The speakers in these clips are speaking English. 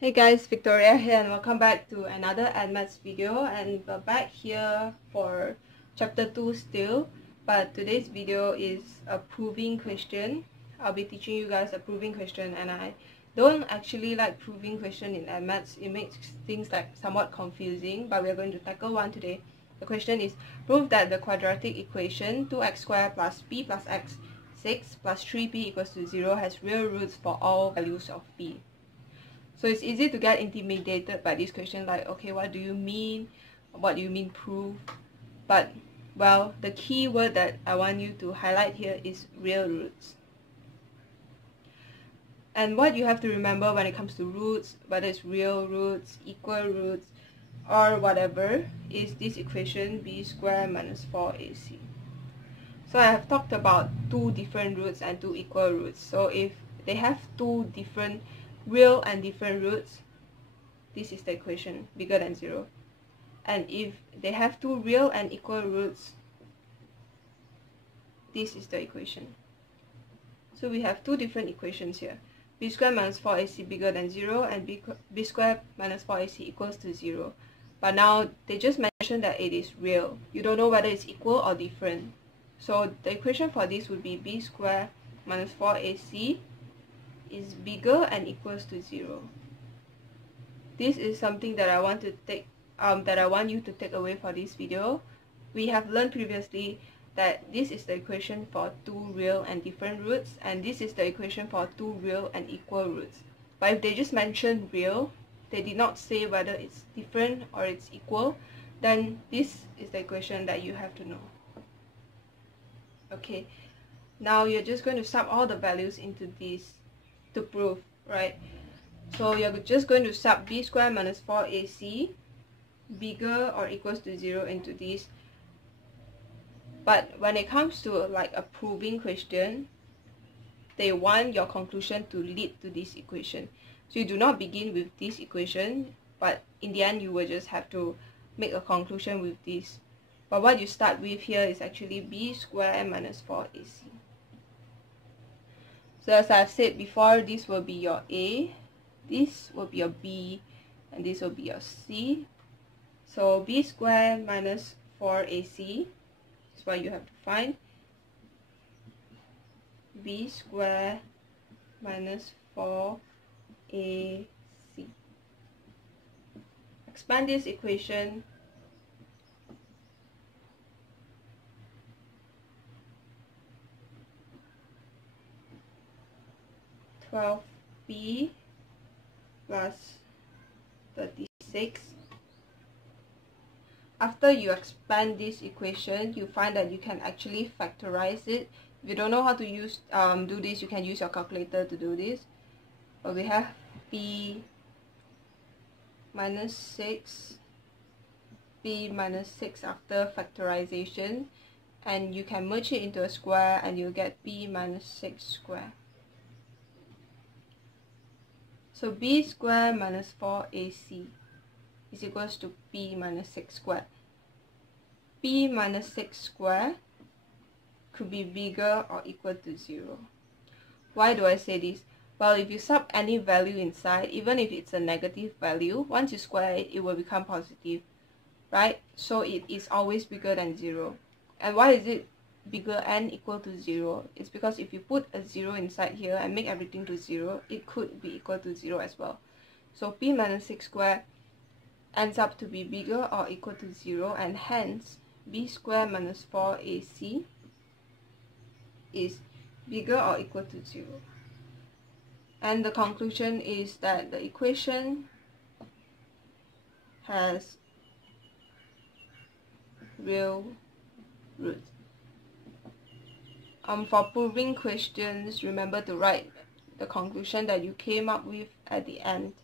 Hey guys, Victoria here and welcome back to another AdMaths video, and we're back here for chapter 2 still, but today's video is a proving question. I'll be teaching you guys a proving question, and I don't actually like proving question in AdMaths. It makes things like somewhat confusing, but we're going to tackle one today. The question is, prove that the quadratic equation 2x squared plus b plus x 6 plus 3b equals to 0 has real roots for all values of b. So it's easy to get intimidated by this question, like, okay, what do you mean? What do you mean prove? But, well, the key word that I want you to highlight here is real roots. And what you have to remember when it comes to roots, whether it's real roots, equal roots, or whatever, is this equation b squared minus 4ac. So I have talked about two different roots and two equal roots. So if they have two different real and different roots, this is the equation, bigger than 0. And if they have two real and equal roots, this is the equation. So we have two different equations here. B squared minus 4ac bigger than 0 and b squared minus 4ac equals to 0. But now they just mentioned that it is real. You don't know whether it's equal or different. So the equation for this would be b squared minus 4ac is bigger and equals to 0. This is something that I want to you to take away for this video. We have learned previously that this is the equation for two real and different roots, and this is the equation for two real and equal roots. But if they just mention real, they did not say whether it's different or it's equal, then this is the equation that you have to know. Okay, now you're just going to sub all the values into this to prove, right? So you're just going to sub b squared minus 4ac bigger or equals to 0 into this. But when it comes to like a proving question, they want your conclusion to lead to this equation. So you do not begin with this equation, but in the end you will just have to make a conclusion with this. But what you start with here is actually b squared minus 4ac. So as I've said before, this will be your A, this will be your B, and this will be your C. So b squared minus 4ac is what you have to find. B squared minus 4ac. Expand this equation. (12b plus 36). After you expand this equation, you find that you can actually factorize it. If you don't know how to do this, you can use your calculator to do this. But we have b minus 6, b minus 6 after factorization, and you can merge it into a square and you'll get b minus 6 squared. So b squared minus 4ac is equals to b minus 6 squared. b minus 6 squared could be bigger or equal to 0. Why do I say this? Well, if you sub any value inside, even if it's a negative value, once you square it, it will become positive, right? So it is always bigger than 0. And why is it bigger and equal to 0? It's because if you put a 0 inside here and make everything to 0, it could be equal to 0 as well. So b minus 6 squared ends up to be bigger or equal to 0, and hence b squared minus 4ac is bigger or equal to 0. And the conclusion is that the equation has real roots. For proving questions, remember to write the conclusion that you came up with at the end.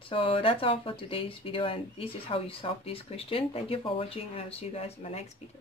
So that's all for today's video, and this is how you solve this question. Thank you for watching, and I'll see you guys in my next video.